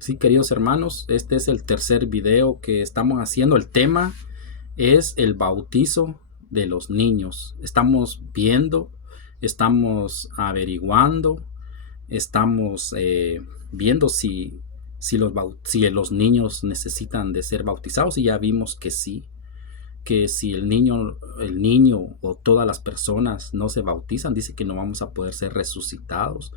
Sí, queridos hermanos, este es el tercer video que estamos haciendo. El tema es el bautizo de los niños. Estamos viendo, estamos averiguando, estamos viendo si los niños necesitan de ser bautizados, y ya vimos que sí, que si el niño o todas las personas no se bautizan, dice que no vamos a poder ser resucitados.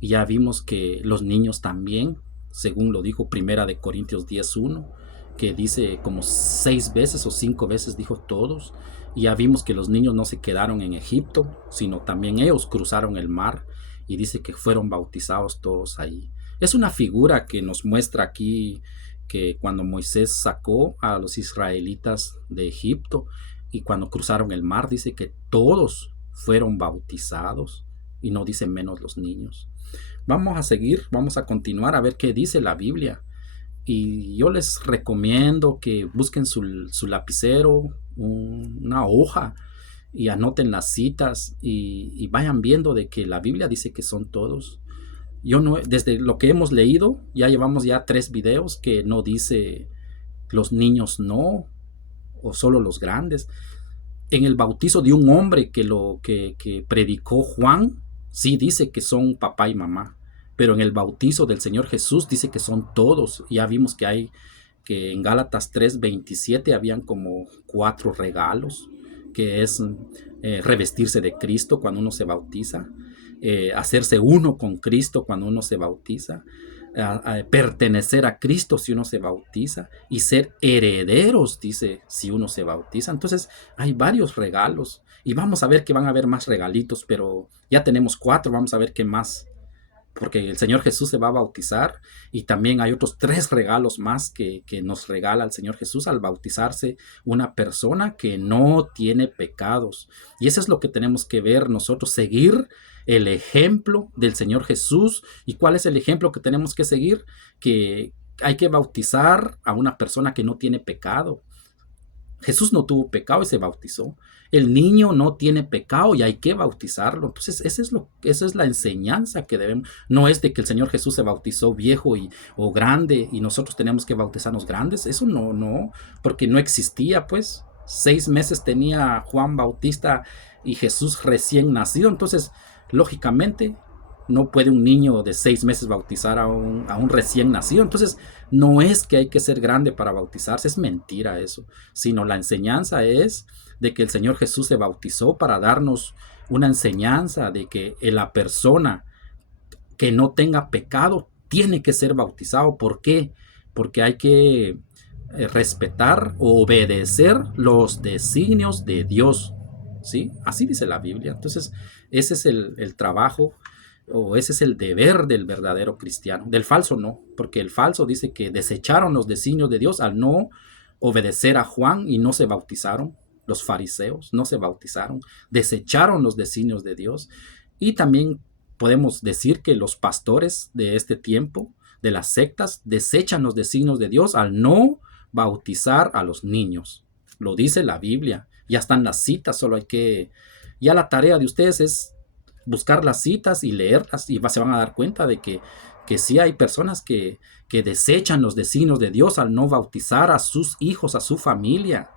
Y ya vimos que los niños también, según lo dijo Primera de Corintios 10:1, que dice como 6 veces o 5 veces dijo todos. Y ya vimos que los niños no se quedaron en Egipto, sino también ellos cruzaron el mar, y dice que fueron bautizados todos ahí. Es una figura que nos muestra aquí que cuando Moisés sacó a los israelitas de Egipto y cuando cruzaron el mar, dice que todos fueron bautizados, y no dice menos los niños. Vamos a seguir, vamos a continuar a ver qué dice la Biblia. Y yo les recomiendo que busquen su lapicero, una hoja, y anoten las citas y vayan viendo de que la Biblia dice que son todos. Yo no, desde lo que hemos leído, ya llevamos ya 3 videos que no dice los niños no, o solo los grandes. En el bautizo de un hombre que predicó Juan, sí dice que son papá y mamá, pero en el bautizo del Señor Jesús dice que son todos. Ya vimos que en Gálatas 3:27 habían como 4 regalos, que es revestirse de Cristo cuando uno se bautiza, hacerse uno con Cristo cuando uno se bautiza, a pertenecer a Cristo si uno se bautiza, y ser herederos, dice, si uno se bautiza. Entonces hay varios regalos, y vamos a ver que van a haber más regalitos, pero ya tenemos 4, vamos a ver qué más, porque el Señor Jesús se va a bautizar, y también hay otros 3 regalos más que nos regala el Señor Jesús al bautizarse una persona que no tiene pecados. Y eso es lo que tenemos que ver nosotros, seguir el ejemplo del Señor Jesús. ¿Y cuál es el ejemplo que tenemos que seguir? Que hay que bautizar a una persona que no tiene pecado. Jesús no tuvo pecado y se bautizó. El niño no tiene pecado y hay que bautizarlo. Entonces, esa es la enseñanza que debemos. No es de que el Señor Jesús se bautizó viejo o grande y nosotros tenemos que bautizarnos grandes. Eso no, porque no existía, pues. 6 meses tenía Juan Bautista y Jesús recién nacido. Entonces, lógicamente, no puede un niño de 6 meses bautizar a un recién nacido. Entonces, no es que hay que ser grande para bautizarse, es mentira eso, sino la enseñanza es de que el Señor Jesús se bautizó para darnos una enseñanza de que la persona que no tenga pecado tiene que ser bautizado. ¿Por qué? Porque hay que respetar o obedecer los designios de Dios, ¿sí? Así dice la Biblia. Entonces, ese es el trabajo, o ese es el deber del verdadero cristiano. Del falso no, porque el falso dice que desecharon los designios de Dios al no obedecer a Juan y no se bautizaron. Los fariseos no se bautizaron, desecharon los designios de Dios. Y también podemos decir que los pastores de este tiempo, de las sectas, desechan los designios de Dios al no bautizar a los niños. Lo dice la Biblia, ya están las citas, solo hay que... Ya la tarea de ustedes es buscar las citas y leerlas, y se van a dar cuenta de que sí hay personas que desechan los designios de Dios al no bautizar a sus hijos, a su familia.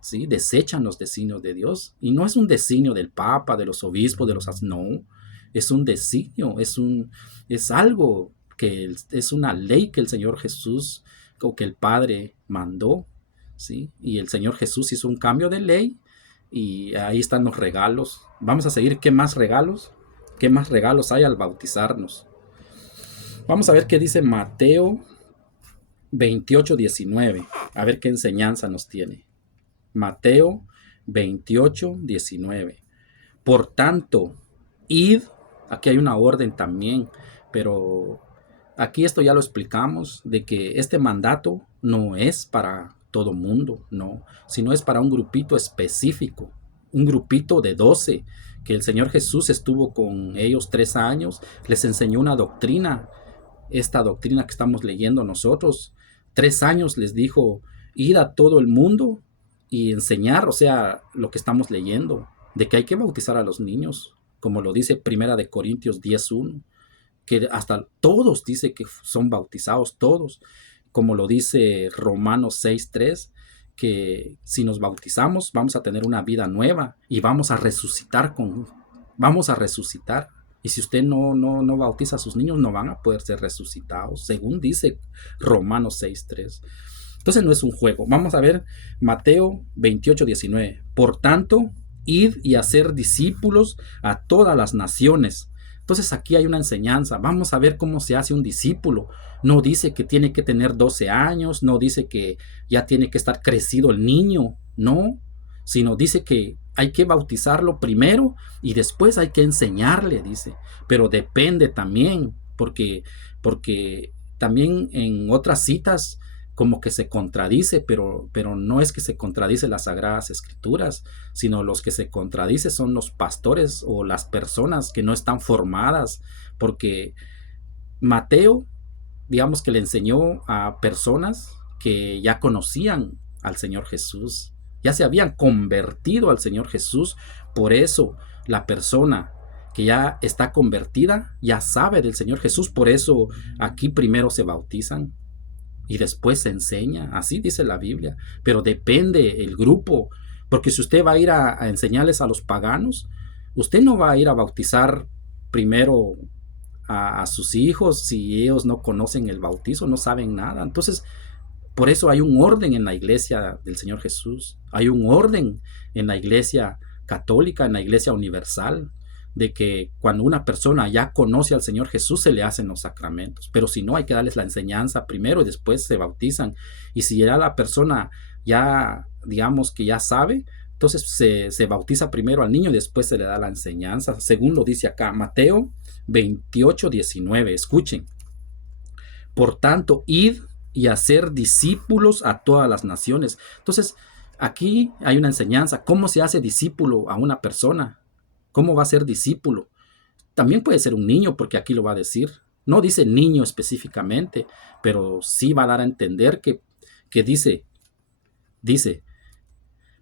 ¿Sí? Desechan los designios de Dios. Y no es un designio del Papa, de los obispos, no. Es un designio, es algo que es una ley que el Señor Jesús o que el Padre mandó. ¿Sí? Y el Señor Jesús hizo un cambio de ley, y ahí están los regalos. Vamos a seguir. ¿Qué más regalos? ¿Qué más regalos hay al bautizarnos? Vamos a ver qué dice Mateo 28:19. A ver qué enseñanza nos tiene. Mateo 28:19. Por tanto, id. Aquí hay una orden también, pero aquí esto ya lo explicamos, de que este mandato no es para todo mundo, no, sino es para un grupito específico, un grupito de 12, que el Señor Jesús estuvo con ellos 3 años, les enseñó una doctrina, esta doctrina que estamos leyendo nosotros. 3 años les dijo, ir a todo el mundo y enseñar, o sea, lo que estamos leyendo, de que hay que bautizar a los niños, como lo dice Primera de Corintios 10:1, que hasta todos dice que son bautizados, todos, como lo dice Romanos 6:3, que si nos bautizamos vamos a tener una vida nueva y vamos a resucitar. Y si usted no bautiza a sus niños, no van a poder ser resucitados, según dice Romanos 6:3. Entonces no es un juego. Vamos a ver Mateo 28:19. Por tanto, id y hacer discípulos a todas las naciones. Entonces aquí hay una enseñanza. Vamos a ver cómo se hace un discípulo. No dice que tiene que tener 12 años, no dice que ya tiene que estar crecido el niño, no, sino dice que hay que bautizarlo primero y después hay que enseñarle, dice. Pero depende también, porque también en otras citas como que se contradice, pero no es que se contradice las Sagradas Escrituras, sino los que se contradice son los pastores o las personas que no están formadas, porque Mateo, digamos que le enseñó a personas que ya conocían al Señor Jesús, ya se habían convertido al Señor Jesús. Por eso la persona que ya está convertida ya sabe del Señor Jesús. Por eso aquí primero se bautizan y después se enseña. Así dice la Biblia. Pero depende el grupo, porque si usted va a ir a enseñarles a los paganos, usted no va a ir a bautizar primero a sus hijos si ellos no conocen el bautizo, no saben nada. Entonces, por eso hay un orden en la iglesia del Señor Jesús. Hay un orden en la iglesia católica, en la iglesia universal, de que cuando una persona ya conoce al Señor Jesús se le hacen los sacramentos. Pero si no, hay que darles la enseñanza primero y después se bautizan. Y si ya la persona ya, digamos que ya sabe, entonces se bautiza primero al niño y después se le da la enseñanza, según lo dice acá Mateo 28:19. Escuchen. Por tanto, id y hacer discípulos a todas las naciones. Entonces, aquí hay una enseñanza. ¿Cómo se hace discípulo a una persona? ¿Cómo va a ser discípulo? También puede ser un niño, porque aquí lo va a decir. No dice niño específicamente, pero sí va a dar a entender que dice,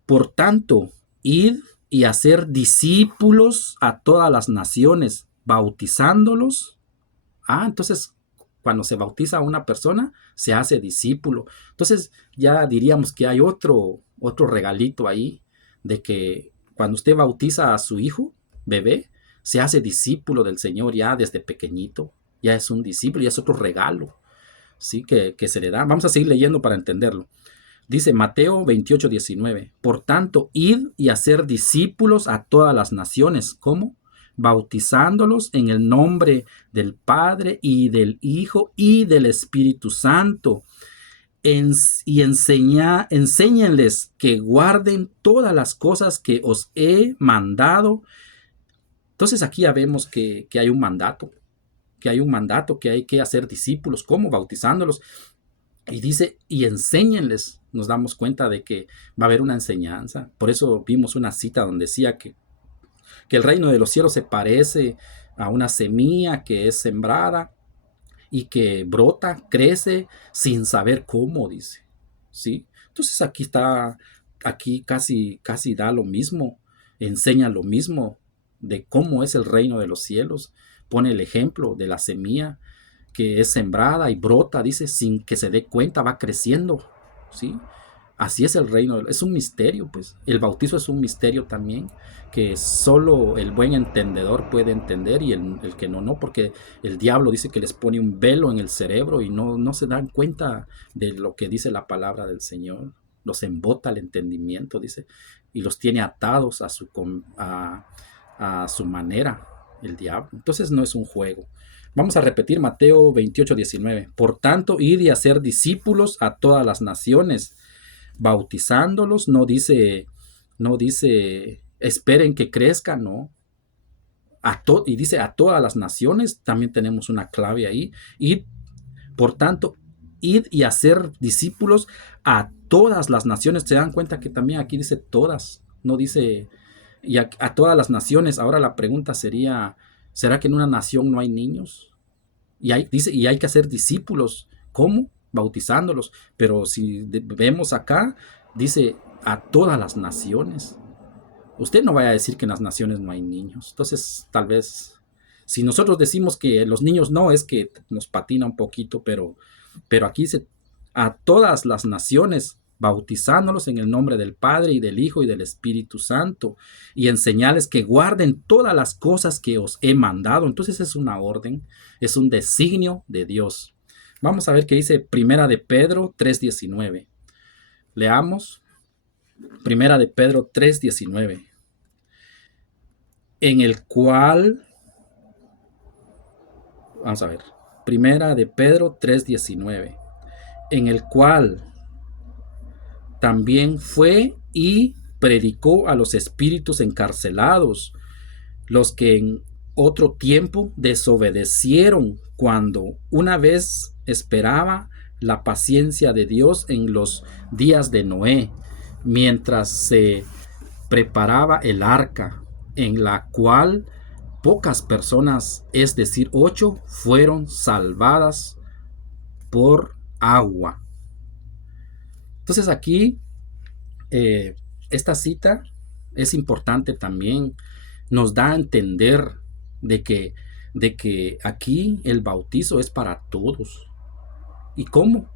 por tanto, id y hacer discípulos a todas las naciones, bautizándolos. Entonces, cuando se bautiza a una persona, se hace discípulo. Entonces, ya diríamos que hay otro regalito ahí, de que cuando usted bautiza a su hijo, bebé, se hace discípulo del Señor ya desde pequeñito. Ya es un discípulo, ya es otro regalo, ¿sí? Que se le da. Vamos a seguir leyendo para entenderlo. Dice Mateo 28:19. Por tanto, id y hacer discípulos a todas las naciones. ¿Cómo? Bautizándolos en el nombre del Padre y del Hijo y del Espíritu Santo. Y enséñenles que guarden todas las cosas que os he mandado. Entonces aquí ya vemos que hay un mandato, que hay que hacer discípulos. ¿Cómo? Bautizándolos. Y dice, y enséñenles. Nos damos cuenta de que va a haber una enseñanza. Por eso vimos una cita donde decía que el reino de los cielos se parece a una semilla que es sembrada y que brota, crece sin saber cómo, dice. ¿Sí? Entonces aquí casi da lo mismo, enseña lo mismo de cómo es el reino de los cielos. Pone el ejemplo de la semilla que es sembrada y brota, dice, sin que se dé cuenta, va creciendo, ¿sí? Así es el reino, es un misterio, pues. El bautizo es un misterio también, que solo el buen entendedor puede entender y el que no, porque el diablo dice que les pone un velo en el cerebro y no se dan cuenta de lo que dice la palabra del Señor. Los embota el entendimiento, dice, y los tiene atados a su manera, el diablo. Entonces no es un juego. Vamos a repetir Mateo 28:19. Por tanto, id y hacer discípulos a todas las naciones, bautizándolos. No dice, esperen que crezcan, no. Y dice a todas las naciones, también tenemos una clave ahí. Por tanto, id y hacer discípulos a todas las naciones. Se dan cuenta que también aquí dice todas, no dice y a todas las naciones. Ahora la pregunta sería, ¿será que en una nación no hay niños? Dice, y hay que hacer discípulos. ¿Cómo? Bautizándolos. Pero si vemos acá, dice a todas las naciones. Usted no vaya a decir que en las naciones no hay niños. Entonces, tal vez Si nosotros decimos que los niños no, es que nos patina un poquito, pero aquí a todas las naciones, bautizándolos en el nombre del Padre y del Hijo y del Espíritu Santo, y enseñarles que guarden todas las cosas que os he mandado. Entonces es una orden, es un designio de Dios. Vamos a ver qué dice Primera de Pedro 3:19. Leamos Primera de Pedro 3:19. En el cual, vamos a ver, Primera de Pedro 3:19, en el cual también fue y predicó a los espíritus encarcelados, los que en otro tiempo desobedecieron cuando una vez esperaba la paciencia de Dios en los días de Noé, mientras se preparaba el arca, en la cual pocas personas, es decir, 8, fueron salvadas por agua. Entonces aquí esta cita es importante también, nos da a entender de que aquí el bautizo es para todos. ¿Y cómo?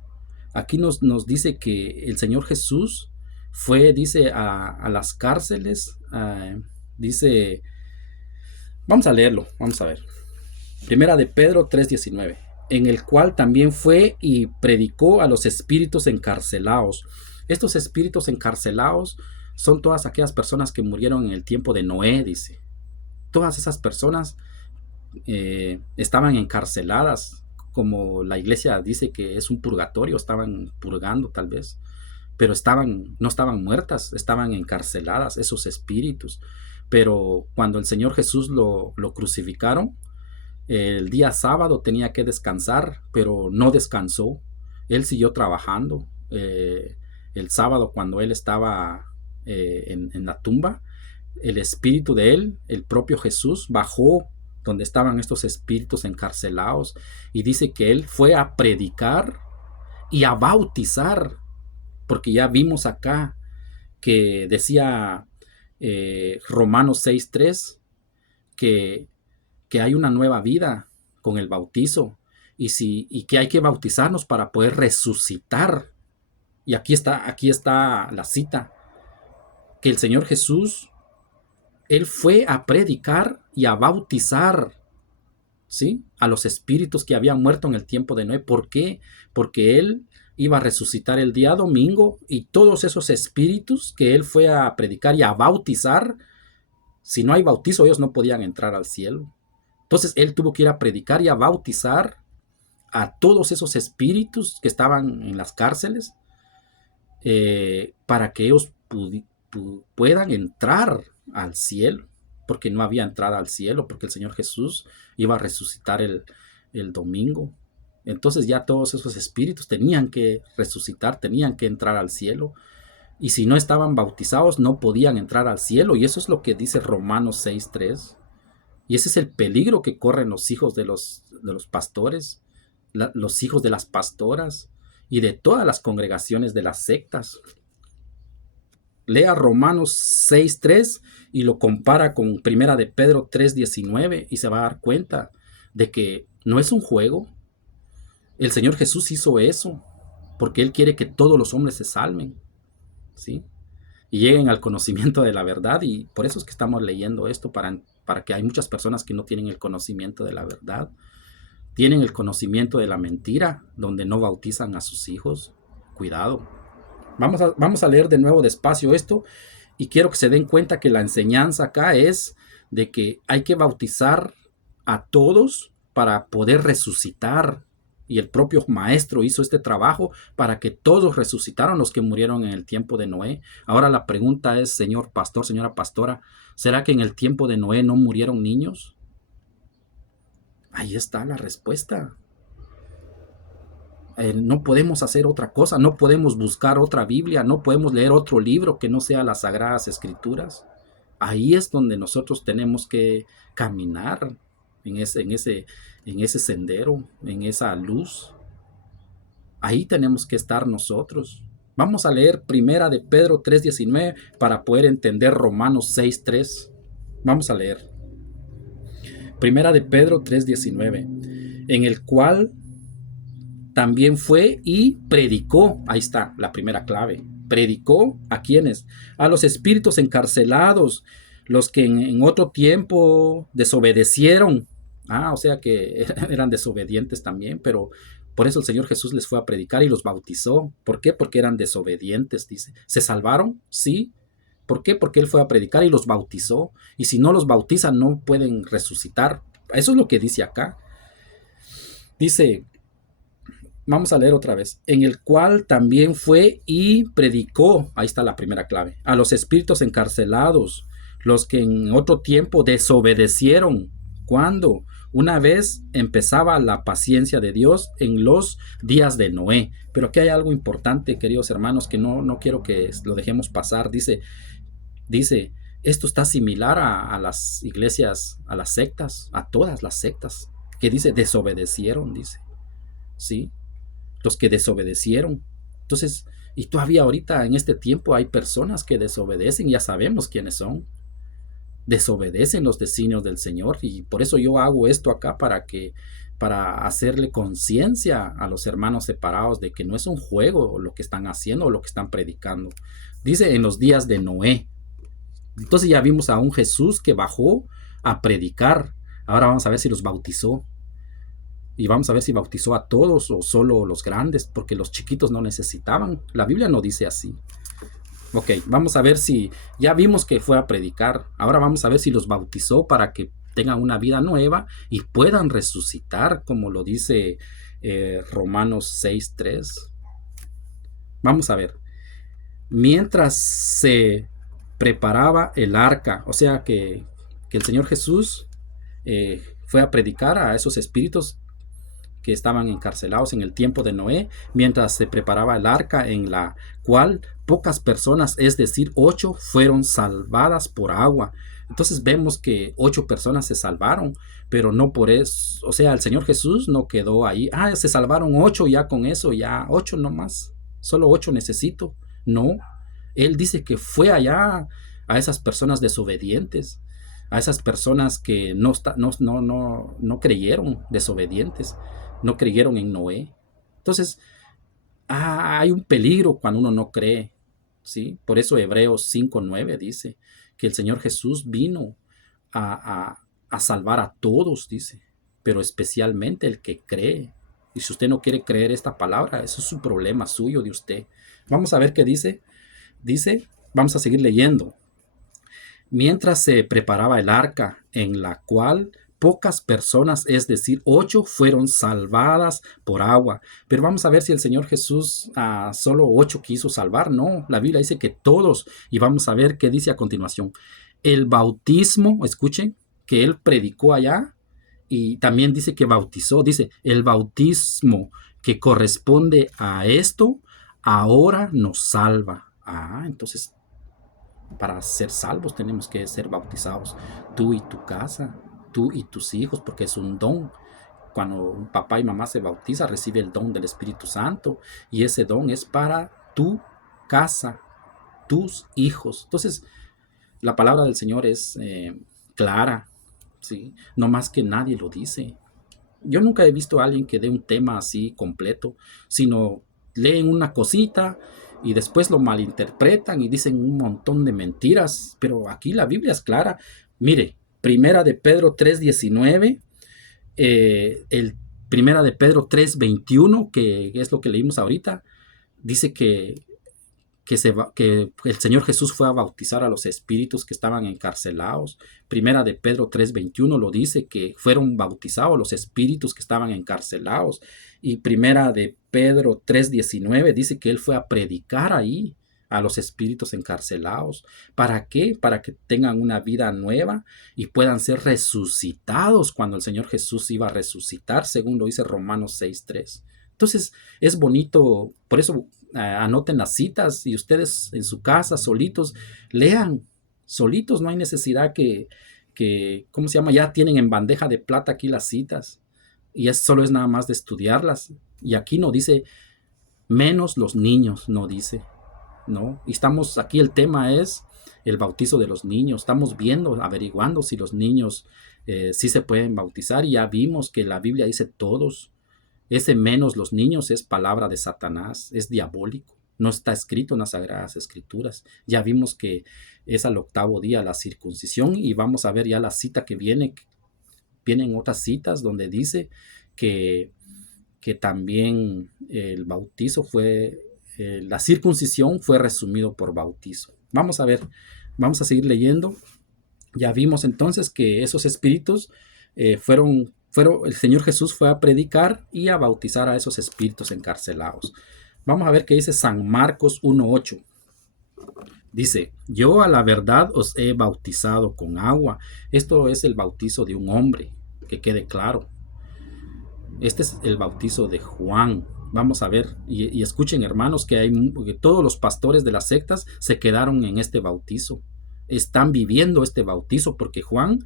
Aquí nos dice que el Señor Jesús fue, dice, a las cárceles, dice, vamos a leerlo, vamos a ver. Primera de Pedro 3:19, en el cual también fue y predicó a los espíritus encarcelados. Estos espíritus encarcelados son todas aquellas personas que murieron en el tiempo de Noé, dice. Todas esas personas estaban encarceladas, como la iglesia dice que es un purgatorio, estaban purgando tal vez, pero no estaban muertas, estaban encarceladas esos espíritus. Pero cuando el Señor Jesús lo crucificaron, el día sábado tenía que descansar, pero no descansó. Él siguió trabajando. El sábado, cuando él estaba en la tumba, el espíritu de él, el propio Jesús, bajó donde estaban estos espíritus encarcelados, y dice que él fue a predicar y a bautizar, porque ya vimos acá que decía Romanos 6:3 que hay una nueva vida con el bautizo, y que hay que bautizarnos para poder resucitar. Y aquí está la cita, que el Señor Jesús, él fue a predicar y a bautizar, ¿sí?, a los espíritus que habían muerto en el tiempo de Noé. ¿Por qué? Porque él iba a resucitar el día domingo, y todos esos espíritus que él fue a predicar y a bautizar, si no hay bautizo, ellos no podían entrar al cielo. Entonces él tuvo que ir a predicar y a bautizar a todos esos espíritus que estaban en las cárceles, para que ellos puedan entrar al cielo, porque no había entrada al cielo, porque el Señor Jesús iba a resucitar el domingo. Entonces ya todos esos espíritus tenían que resucitar, tenían que entrar al cielo, y si no estaban bautizados no podían entrar al cielo. Y eso es lo que dice Romanos 6:3. Y ese es el peligro que corren los hijos de los pastores, los hijos de las pastoras y de todas las congregaciones de las sectas. Lea Romanos 6:3 y lo compara con Primera de Pedro 3:19, y se va a dar cuenta de que no es un juego. El Señor Jesús hizo eso porque Él quiere que todos los hombres se salven, ¿sí?, y lleguen al conocimiento de la verdad. Y por eso es que estamos leyendo esto, para que hay muchas personas que no tienen el conocimiento de la verdad, tienen el conocimiento de la mentira, donde no bautizan a sus hijos. Cuidado. Vamos a leer de nuevo despacio esto, y quiero que se den cuenta que la enseñanza acá es de que hay que bautizar a todos para poder resucitar. Y el propio maestro hizo este trabajo para que todos resucitaron, los que murieron en el tiempo de Noé. Ahora la pregunta es, señor pastor, señora pastora, ¿será que en el tiempo de Noé no murieron niños? Ahí está la respuesta. No podemos hacer otra cosa, no podemos buscar otra Biblia, no podemos leer otro libro que no sea las Sagradas Escrituras. Ahí es donde nosotros tenemos que caminar, en ese sendero, en esa luz. Ahí tenemos que estar nosotros. Vamos a leer Primera de Pedro 3:19 para poder entender Romanos 6:3. Vamos a leer. Primera de Pedro 3:19, en el cual también fue y predicó. Ahí está la primera clave. ¿Predicó a quiénes? A los espíritus encarcelados, los que en otro tiempo desobedecieron. O sea que eran desobedientes también, pero por eso el Señor Jesús les fue a predicar y los bautizó. ¿Por qué? Porque eran desobedientes, dice. ¿Se salvaron? Sí. ¿Por qué? Porque Él fue a predicar y los bautizó. Y si no los bautizan, no pueden resucitar. Eso es lo que dice acá. Dice, vamos a leer otra vez, en el cual también fue y predicó, ahí está la primera clave, a los espíritus encarcelados, los que en otro tiempo desobedecieron. ¿Cuándo? Una vez empezaba la paciencia de Dios en los días de Noé. Pero aquí hay algo importante, queridos hermanos, que no quiero que lo dejemos pasar. Dice, esto está similar a las iglesias, a las sectas, a todas las sectas, que dice, desobedecieron, dice, ¿sí? Los que desobedecieron. Entonces, y todavía ahorita en este tiempo hay personas que desobedecen, ya sabemos quiénes son. Desobedecen los designios del Señor, y por eso yo hago esto acá para hacerle conciencia a los hermanos separados de que no es un juego lo que están haciendo o lo que están predicando. Dice en los días de Noé. Entonces ya vimos a un Jesús que bajó a predicar. Ahora vamos a ver si los bautizó. Y vamos a ver si bautizó a todos o solo los grandes, porque los chiquitos no necesitaban. La Biblia no dice así. Ok, vamos a ver si ya vimos que fue a predicar. Ahora vamos a ver si los bautizó para que tengan una vida nueva y puedan resucitar, como lo dice Romanos 6:3. Vamos a ver. Mientras se preparaba el arca, o sea que el Señor Jesús fue a predicar a esos espíritus que estaban encarcelados en el tiempo de Noé, mientras se preparaba el arca, en la cual pocas personas, es decir, 8, fueron salvadas por agua. Entonces vemos que 8 personas se salvaron, pero no por eso, o sea, el Señor Jesús no quedó ahí, se salvaron 8, ya con eso, ya 8 nomás, solo 8 necesito. No, Él dice que fue allá a esas personas desobedientes, a esas personas que no creyeron, desobedientes, no creyeron en Noé. Entonces, hay un peligro cuando uno no cree, ¿sí? Por eso Hebreos 5:9 dice que el Señor Jesús vino a salvar a todos, dice, pero especialmente el que cree. Y si usted no quiere creer esta palabra, eso es un problema suyo, de usted. Vamos a ver qué dice. Dice, vamos a seguir leyendo. Mientras se preparaba el arca, en la cual pocas personas, es decir, 8, fueron salvadas por agua. Pero vamos a ver si el Señor Jesús solo 8 quiso salvar. No, la Biblia dice que todos. Y vamos a ver qué dice a continuación. El bautismo, escuchen, que Él predicó allá, y también dice que bautizó. Dice, el bautismo que corresponde a esto, ahora nos salva. Entonces, para ser salvos tenemos que ser bautizados, tú y tu casa, tú y tus hijos, porque es un don. Cuando un papá y mamá se bautiza, recibe el don del Espíritu Santo, y ese don es para tu casa, tus hijos. Entonces, la palabra del Señor es clara, ¿sí? No más que nadie lo dice. Yo nunca he visto a alguien que dé un tema así completo, sino leen una cosita y después lo malinterpretan y dicen un montón de mentiras. Pero aquí la Biblia es clara. Mire, Primera de Pedro 3:19, el Primera de Pedro 3:21, que es lo que leímos ahorita, dice que el Señor Jesús fue a bautizar a los espíritus que estaban encarcelados. Primera de Pedro 3:21 lo dice, que fueron bautizados los espíritus que estaban encarcelados. Y Primera de Pedro 3:19 dice que Él fue a predicar ahí a los espíritus encarcelados. ¿Para qué? Para que tengan una vida nueva y puedan ser resucitados cuando el Señor Jesús iba a resucitar, según lo dice Romanos 6:3. Entonces es bonito, por eso anoten las citas, y ustedes en su casa solitos lean, solitos, no hay necesidad que ¿cómo se llama? Ya tienen en bandeja de plata aquí las citas, y solo es nada más de estudiarlas. Y aquí no dice menos los niños, no dice, ¿no? Y estamos aquí, el tema es el bautizo de los niños. Estamos viendo, averiguando si los niños sí se pueden bautizar, y ya vimos que la Biblia dice todos. Ese menos los niños es palabra de Satanás, es diabólico. No está escrito en las Sagradas Escrituras. Ya vimos que es al 8º día la circuncisión, y vamos a ver ya la cita que viene. Vienen otras citas donde dice que también el bautizo fue, la circuncisión fue resumido por bautizo. Vamos a ver, vamos a seguir leyendo. Ya vimos entonces que esos espíritus el Señor Jesús fue a predicar y a bautizar a esos espíritus encarcelados. Vamos a ver qué dice San Marcos 1:8. Dice, yo a la verdad os he bautizado con agua. Esto es el bautizo de un hombre, que quede claro. Este es el bautizo de Juan. Vamos a ver, y escuchen, hermanos, que todos los pastores de las sectas se quedaron en este bautizo. Están viviendo este bautizo porque Juan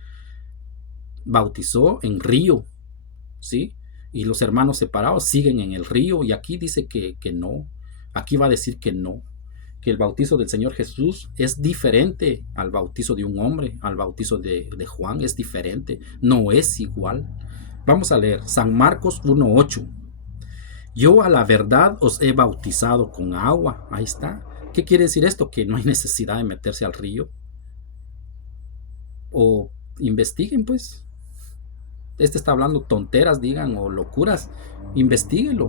bautizó en río, ¿sí? Y los hermanos separados siguen en el río, y aquí dice que no. Aquí va a decir que no, que el bautizo del Señor Jesús es diferente al bautizo de un hombre, al bautizo de Juan, es diferente, no es igual. Vamos a leer San Marcos 1:8. Yo a la verdad os he bautizado con agua. Ahí está. ¿Qué quiere decir esto? Que no hay necesidad de meterse al río. O investiguen, pues. Este está hablando tonteras, digan, o locuras. Investíguenlo.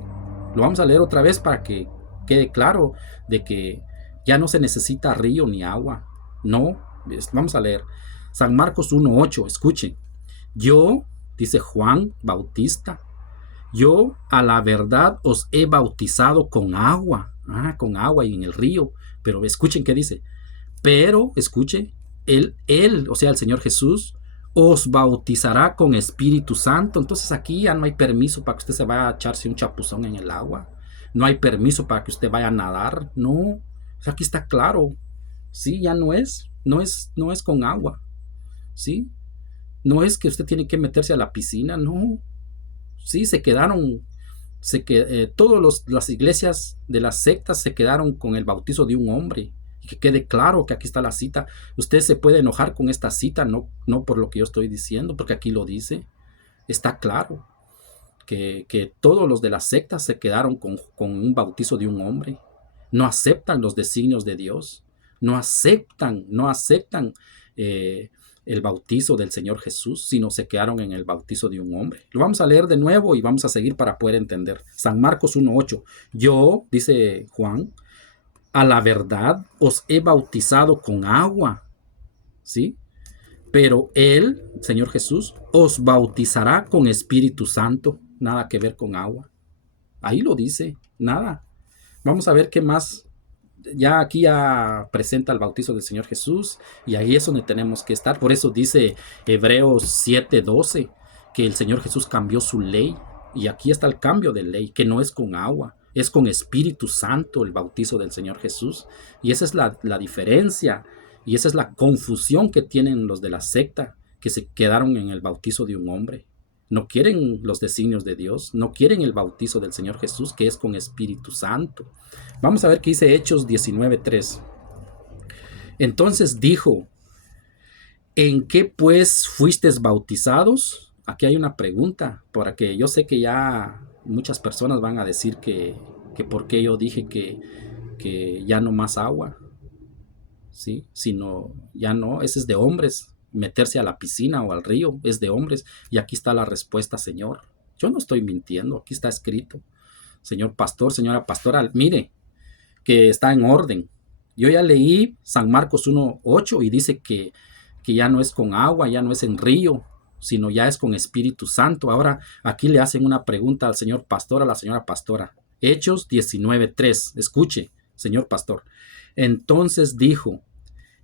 Lo vamos a leer otra vez para que quede claro de que ya no se necesita río ni agua. No, vamos a leer San Marcos 1:8. Escuchen. Yo, dice Juan Bautista, yo a la verdad os he bautizado con agua. Con agua y en el río. Pero escuchen qué dice. Pero, escuchen, él, o sea, el Señor Jesús, os bautizará con Espíritu Santo. Entonces aquí ya no hay permiso para que usted se vaya a echarse un chapuzón en el agua. No hay permiso para que usted vaya a nadar. No, o sea, aquí está claro. Sí, ya no es con agua. Sí, no es que usted tiene que meterse a la piscina. No, sí, todas las iglesias de las sectas se quedaron con el bautizo de un hombre. Y que quede claro que aquí está la cita. Usted se puede enojar con esta cita, no por lo que yo estoy diciendo, porque aquí lo dice. Está claro que todos los de las sectas se quedaron con un bautizo de un hombre. No aceptan los designios de Dios. No aceptan el bautizo del Señor Jesús, sino se quedaron en el bautizo de un hombre. Lo vamos a leer de nuevo y vamos a seguir para poder entender. San Marcos 1:8. Yo, dice Juan, a la verdad os he bautizado con agua, ¿sí? Pero él, Señor Jesús, os bautizará con Espíritu Santo. Nada que ver con agua. Ahí lo dice, nada. Vamos a ver qué más. Ya aquí ya presenta el bautizo del Señor Jesús, y ahí es donde tenemos que estar. Por eso dice Hebreos 7:12 que el Señor Jesús cambió su ley, y aquí está el cambio de ley, que no es con agua, es con Espíritu Santo el bautizo del Señor Jesús. Y esa es la diferencia, y esa es la confusión que tienen los de la secta, que se quedaron en el bautizo de un hombre. No quieren los designios de Dios, no quieren el bautizo del Señor Jesús, que es con Espíritu Santo. Vamos a ver qué dice Hechos 19:3. Entonces dijo, ¿en qué pues fuisteis bautizados? Aquí hay una pregunta, porque yo sé que ya muchas personas van a decir que por qué yo dije que ya no más agua, ¿sí? Sino, ya no, ese es de hombres. Meterse a la piscina o al río es de hombres. Y aquí está la respuesta, Señor. Yo no estoy mintiendo, aquí está escrito. Señor pastor, señora pastora, mire, que está en orden. Yo ya leí San Marcos 1:8 y dice que ya no es con agua, ya no es en río, sino ya es con Espíritu Santo. Ahora aquí le hacen una pregunta al señor pastor, a la señora pastora. Hechos 19:3. Escuche, señor pastor. Entonces dijo,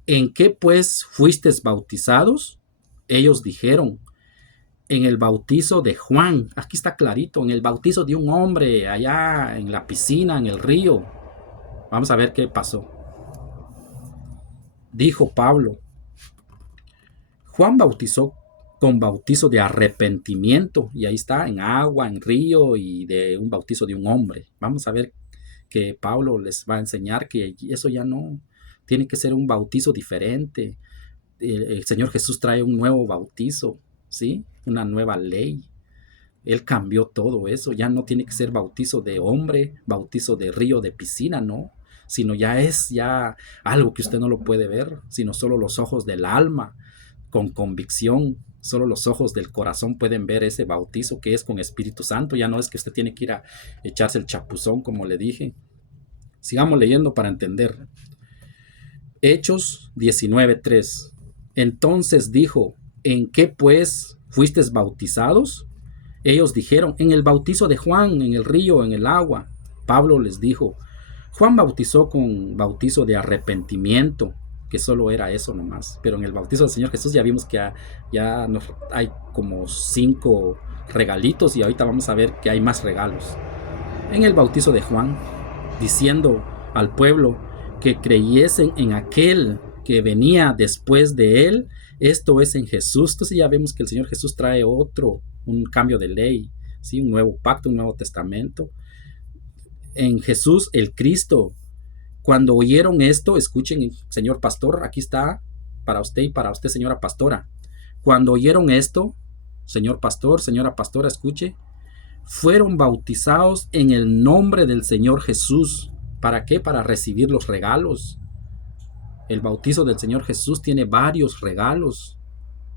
¿en qué pues fuisteis bautizados? Ellos dijeron, en el bautizo de Juan. Aquí está clarito, en el bautizo de un hombre, allá en la piscina, en el río. Vamos a ver qué pasó. Dijo Pablo, Juan bautizó con bautizo de arrepentimiento, y ahí está, en agua, en río, y de un bautizo de un hombre. Vamos a ver que Pablo les va a enseñar que eso ya no Tiene que ser un bautizo diferente. El Señor Jesús trae un nuevo bautizo, ¿sí? Una nueva ley. Él cambió todo eso. Ya no tiene que ser bautizo de hombre, bautizo de río, de piscina, no. Sino ya es algo que usted no lo puede ver, sino solo los ojos del alma, con convicción. Solo los ojos del corazón pueden ver ese bautizo que es con Espíritu Santo. Ya no es que usted tiene que ir a echarse el chapuzón, como le dije. Sigamos leyendo para entender. Hechos 19:3. Entonces dijo, ¿en qué pues fuisteis bautizados? Ellos dijeron, en el bautizo de Juan, en el río, en el agua. Pablo les dijo, Juan bautizó con bautizo de arrepentimiento, que solo era eso nomás. Pero en el bautizo del Señor Jesús ya vimos que hay como 5 regalitos y ahorita vamos a ver que hay más regalos. En el bautizo de Juan, diciendo al pueblo que creyesen en aquel que venía después de él, esto es en Jesús. Entonces ya vemos que el Señor Jesús trae un cambio de ley, ¿sí? Un nuevo pacto, un nuevo testamento. En Jesús, el Cristo. Cuando oyeron esto, escuchen, señor pastor, aquí está para usted y para usted, señora pastora. Cuando oyeron esto, señor pastor, señora pastora, escuche, fueron bautizados en el nombre del Señor Jesús. ¿Para qué? Para recibir los regalos. El bautizo del Señor Jesús tiene varios regalos.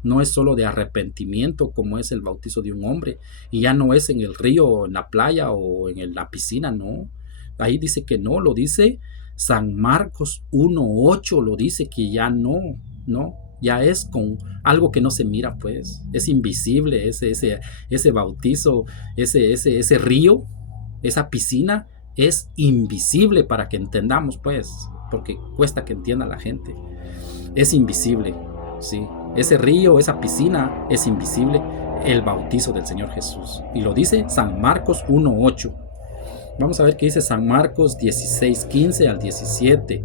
No es solo de arrepentimiento como es el bautizo de un hombre. Y ya no es en el río, o en la playa o en la piscina, no. Ahí dice que no, lo dice San Marcos 1:8, lo dice que ya no. Ya es con algo que no se mira, pues. Es invisible ese bautizo, ese río, esa piscina, es invisible para que entendamos, pues. Porque cuesta que entienda la gente. Es invisible, ¿sí? Ese río, esa piscina es invisible, el bautizo del Señor Jesús. Y lo dice San Marcos 1:8. Vamos a ver qué dice San Marcos 16:15 al 17.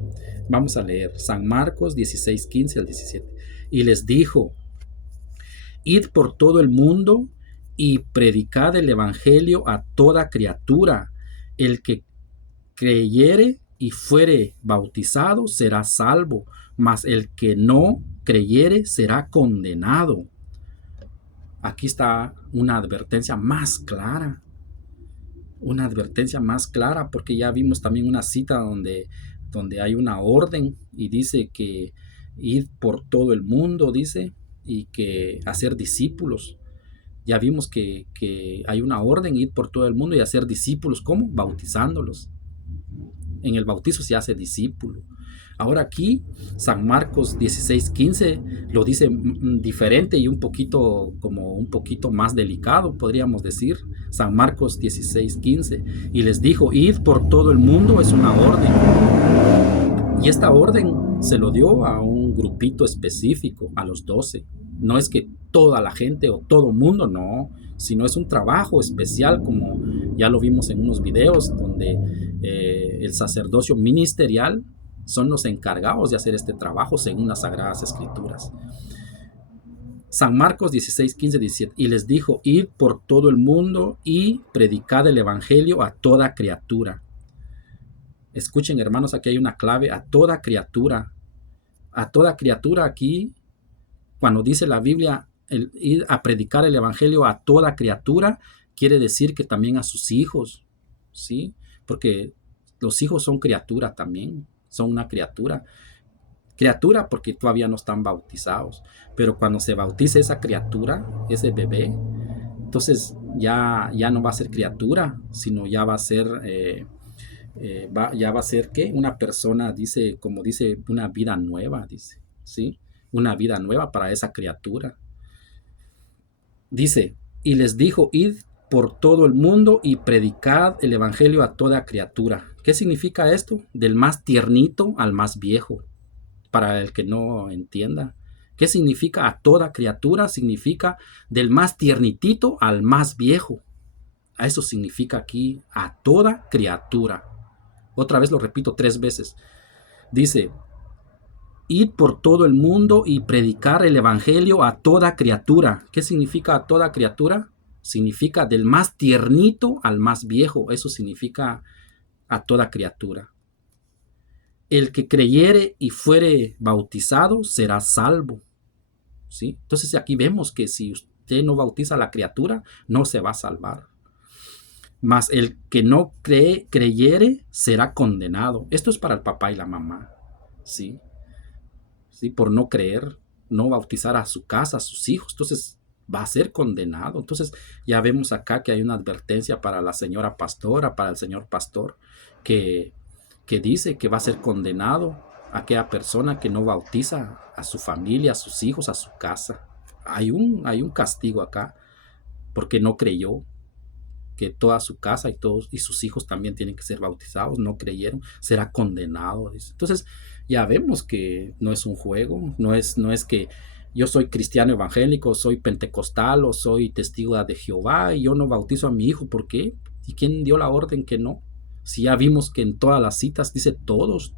Vamos a leer San Marcos 16:15 al 17. Y les dijo, id por todo el mundo y predicad el evangelio a toda criatura. El que creyere y fuere bautizado será salvo, mas el que no creyere será condenado. Aquí está una advertencia más clara. Una advertencia más clara, porque ya vimos también una cita donde hay una orden y dice que ir por todo el mundo, dice, y que hacer discípulos. Ya vimos que hay una orden, ir por todo el mundo y hacer discípulos. ¿Cómo? Bautizándolos. En el bautizo se hace discípulo. Ahora aquí, San Marcos 16:15 lo dice diferente y un poquito más delicado, podríamos decir. San Marcos 16:15. Y les dijo, id por todo el mundo, es una orden. Y esta orden se lo dio a un grupito específico, a los 12. No es que toda la gente o todo mundo, no, sino es un trabajo especial, como ya lo vimos en unos videos, donde el sacerdocio ministerial son los encargados de hacer este trabajo según las Sagradas Escrituras. San Marcos 16:15, 17. Y les dijo, id por todo el mundo y predicad el evangelio a toda criatura. Escuchen, hermanos, aquí hay una clave, a toda criatura. A toda criatura aquí, cuando dice la Biblia, ir a predicar el evangelio a toda criatura, quiere decir que también a sus hijos, ¿sí? Porque los hijos son criatura también, son una criatura. Criatura porque todavía no están bautizados, pero cuando se bautice esa criatura, ese bebé, entonces ya no va a ser criatura, sino ya va a ser, ¿qué? Una persona, dice, como dice, una vida nueva, dice, ¿sí? Una vida nueva para esa criatura. Dice, y les dijo, id por todo el mundo y predicad el evangelio a toda criatura. ¿Qué significa esto? Del más tiernito al más viejo, para el que no entienda. ¿Qué significa a toda criatura? Significa del más tiernitito al más viejo. A eso significa aquí, a toda criatura. Otra vez lo repito 3 veces. Dice, id por todo el mundo y predicar el evangelio a toda criatura. ¿Qué significa a toda criatura? Significa del más tiernito al más viejo. Eso significa a toda criatura. el que creyere y fuere bautizado será salvo. ¿Sí? Entonces aquí vemos que si usted no bautiza a la criatura, no se va a salvar. Mas el que no creyere será condenado. Esto es para el papá y la mamá. ¿Sí? ¿Sí? Por no creer, no bautizar a su casa, a sus hijos. Entonces va a ser condenado. Entonces ya vemos acá que hay una advertencia para la señora pastora, para el señor pastor, que dice que va a ser condenado aquella persona que no bautiza a su familia, a sus hijos, a su casa. Hay un castigo acá porque no creyó, que toda su casa y sus hijos también tienen que ser bautizados, no creyeron, será condenado. Dice. Entonces ya vemos que no es un juego, no es que yo soy cristiano evangélico, soy pentecostal o soy testigo de Jehová y yo no bautizo a mi hijo. ¿Por qué? ¿Y quién dio la orden que no? Si ya vimos que en todas las citas dice todos,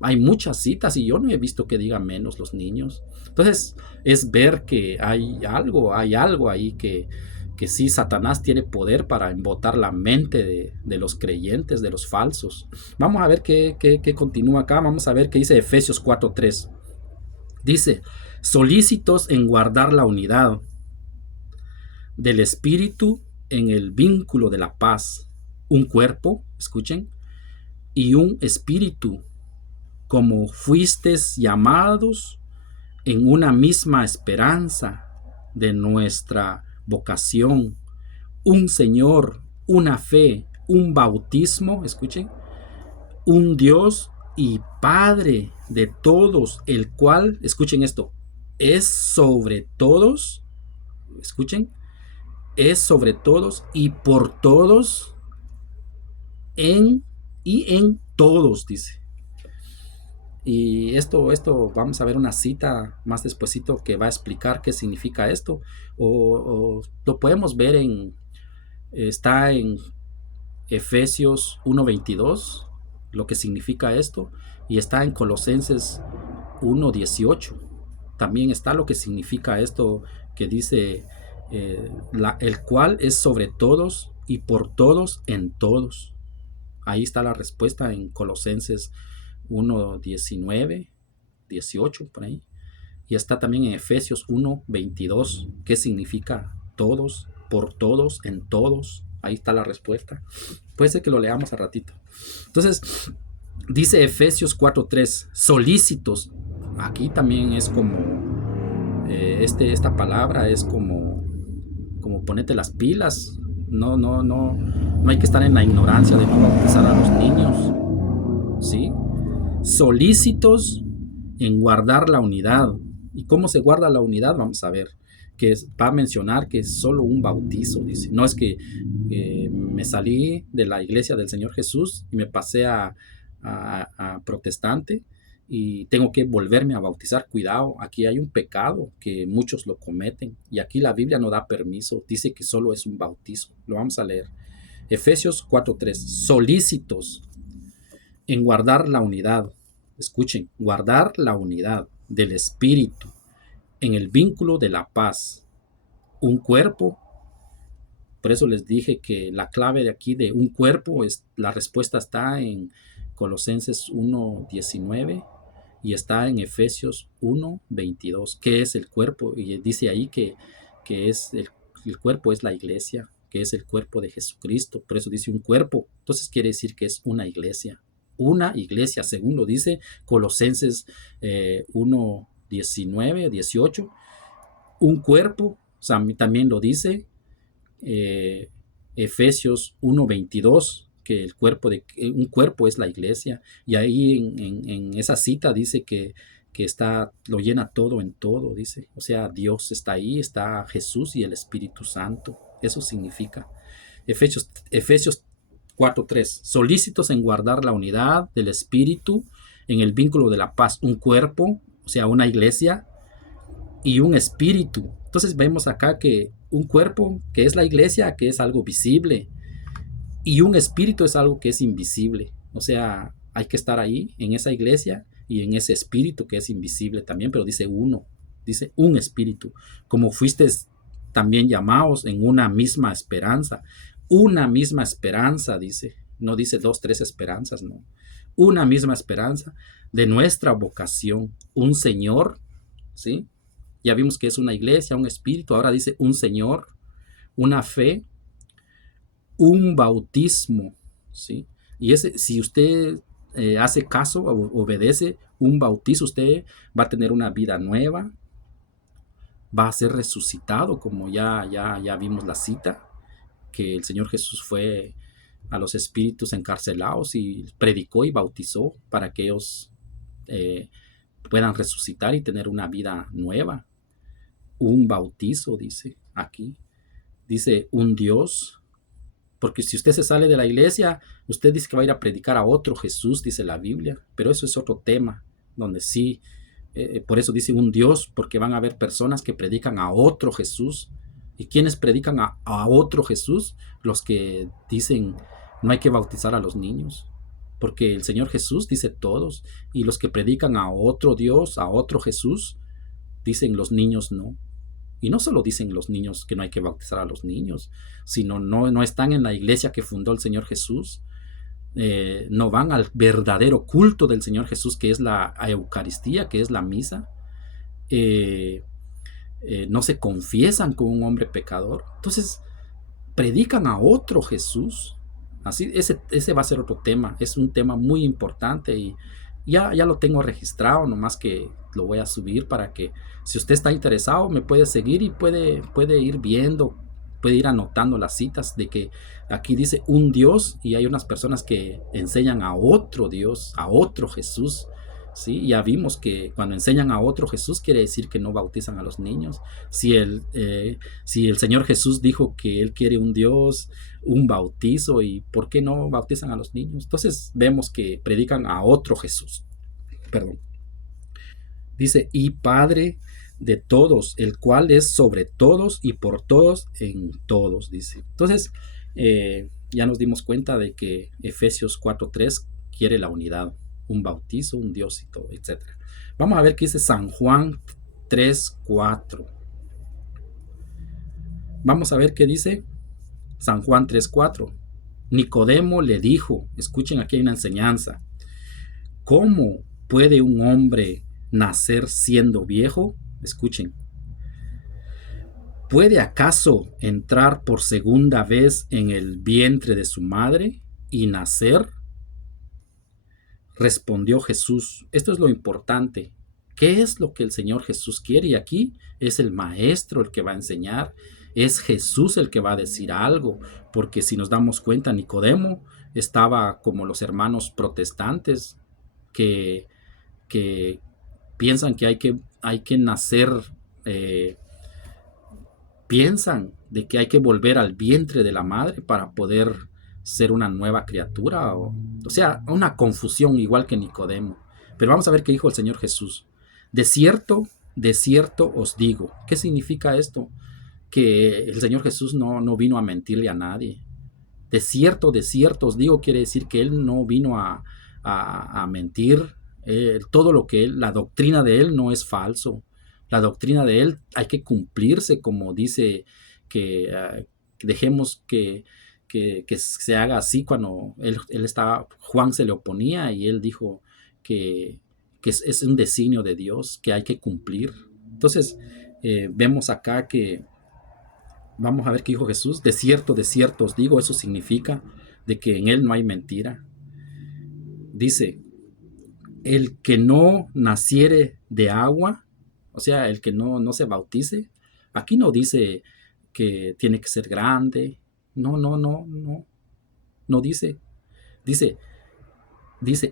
hay muchas citas y yo no he visto que diga menos los niños. Entonces es ver que hay algo ahí que sí, Satanás tiene poder para embotar la mente de los creyentes, de los falsos. Vamos a ver qué continúa acá, vamos a ver qué dice Efesios 4:3. Dice, solícitos en guardar la unidad del Espíritu en el vínculo de la paz, un cuerpo, escuchen, y un espíritu, como fuisteis llamados en una misma esperanza de nuestra vocación, un Señor, una fe, un bautismo, escuchen, un Dios y Padre de todos, el cual, escuchen esto, es sobre todos, escuchen, es sobre todos y por todos, en todos, dice. Y esto vamos a ver una cita más despuesito que va a explicar qué significa esto. O lo podemos ver está en Efesios 1:22, lo que significa esto. Y está en Colosenses 1:18. También está lo que significa esto que dice, el cual es sobre todos y por todos en todos. Ahí está la respuesta en Colosenses 1:19, 18, por ahí. Y está también en Efesios 1:22, ¿qué significa todos, por todos, en todos? Ahí está la respuesta. Puede ser que lo leamos a ratito. Entonces, dice Efesios 4:3, solícitos. Aquí también es como, esta palabra es como ponete las pilas. No hay que estar en la ignorancia de no bautizar a los niños. ¿Sí? Solícitos en guardar la unidad. ¿Y cómo se guarda la unidad? Vamos a ver. Que va a mencionar que es solo un bautizo, dice. No es que me salí de la iglesia del Señor Jesús y me pasé a protestante y tengo que volverme a bautizar. Cuidado, aquí hay un pecado que muchos lo cometen y aquí la Biblia no da permiso. Dice que solo es un bautizo. Lo vamos a leer. Efesios 4:3. Solícitos en guardar la unidad. Escuchen, guardar la unidad del Espíritu en el vínculo de la paz. Un cuerpo. Por eso les dije que la clave de aquí de un cuerpo, la respuesta está en Colosenses 1:19 y está en Efesios 1:22. ¿Qué es el cuerpo? Y dice ahí que es el cuerpo es la iglesia, que es el cuerpo de Jesucristo. Por eso dice un cuerpo. Entonces quiere decir que es una iglesia. Una iglesia, según lo dice Colosenses 1:19, 18. Un cuerpo, o sea, también lo dice Efesios 1:22, que un cuerpo es la iglesia. Y ahí en esa cita dice que lo llena todo en todo, dice. O sea, Dios está ahí, está Jesús y el Espíritu Santo. Eso significa. Efesios 4:3. Solícitos en guardar la unidad del Espíritu en el vínculo de la paz. Un cuerpo, o sea, una iglesia y un espíritu. Entonces vemos acá que un cuerpo, que es la iglesia, que es algo visible, y un espíritu es algo que es invisible. O sea, hay que estar ahí en esa iglesia y en ese espíritu que es invisible también, pero dice uno, dice un espíritu, como fuisteis también llamados en una misma esperanza. Una misma esperanza, dice. No dice dos, tres esperanzas, no. Una misma esperanza de nuestra vocación, un Señor, ¿sí? Ya vimos que es una iglesia, un espíritu, ahora dice un Señor, una fe, un bautismo, ¿sí? Y ese, si usted hace caso, obedece un bautizo, usted va a tener una vida nueva, va a ser resucitado, como ya vimos la cita, que el Señor Jesús fue a los espíritus encarcelados y predicó y bautizó para que ellos eh, puedan resucitar y tener una vida nueva. Un bautizo, dice aquí. Dice un Dios, porque si usted se sale de la iglesia, usted dice que va a ir a predicar a otro Jesús, dice la Biblia, pero eso es otro tema, donde sí, por eso dice un Dios, porque van a haber personas que predican a otro Jesús. ¿Y quiénes predican a otro Jesús? Los que dicen no hay que bautizar a los niños, porque el Señor Jesús dice todos, y los que predican a otro Dios, a otro Jesús, dicen los niños no. Y no solo dicen los niños que no hay que bautizar a los niños, sino no están en la iglesia que fundó el Señor Jesús, no van al verdadero culto del Señor Jesús, que es la Eucaristía, que es la misa, no se confiesan con un hombre pecador, entonces predican a otro Jesús. Así, ese va a ser otro tema, es un tema muy importante y ya lo tengo registrado, nomás que lo voy a subir para que si usted está interesado me puede seguir y puede ir viendo, puede ir anotando las citas de que aquí dice un Dios y hay unas personas que enseñan a otro Dios, a otro Jesús. ¿Sí? Ya vimos que cuando enseñan a otro Jesús quiere decir que no bautizan a los niños. Si el Señor Jesús dijo que Él quiere un Dios, un bautizo, ¿y por qué no bautizan a los niños? Entonces vemos que predican a otro Jesús. Perdón. Dice, y Padre de todos, el cual es sobre todos y por todos en todos, dice. Entonces, ya nos dimos cuenta de que Efesios 4:3 quiere la unidad, un bautizo, un Dios y todo, etc. Vamos a ver qué dice San Juan 3:4. Vamos a ver qué dice San Juan 3:4. Nicodemo le dijo, escuchen, aquí hay una enseñanza, ¿cómo puede un hombre nacer siendo viejo? Escuchen, ¿puede acaso entrar por segunda vez en el vientre de su madre y nacer? Respondió Jesús. Esto es lo importante. ¿Qué es lo que el Señor Jesús quiere? Y aquí es el maestro el que va a enseñar. Es Jesús el que va a decir algo. Porque si nos damos cuenta, Nicodemo estaba como los hermanos protestantes que piensan que hay que nacer, piensan de que hay que volver al vientre de la madre para poder ser una nueva criatura, o sea, una confusión igual que Nicodemo. Pero vamos a ver qué dijo el Señor Jesús. De cierto os digo. ¿Qué significa esto? Que el Señor Jesús no vino a mentirle a nadie. De cierto os digo, quiere decir que Él no vino a mentir. Todo lo que la doctrina de Él no es falso. La doctrina de Él hay que cumplirse, como dice que dejemos que se haga así. Cuando él estaba, Juan se le oponía y él dijo que es un designio de Dios que hay que cumplir. Entonces vemos acá que vamos a ver qué dijo Jesús. De cierto os digo, eso significa de que en Él no hay mentira. Dice, el que no naciere de agua, o sea, el que no se bautice, aquí no dice que tiene que ser grande, no dice. Dice,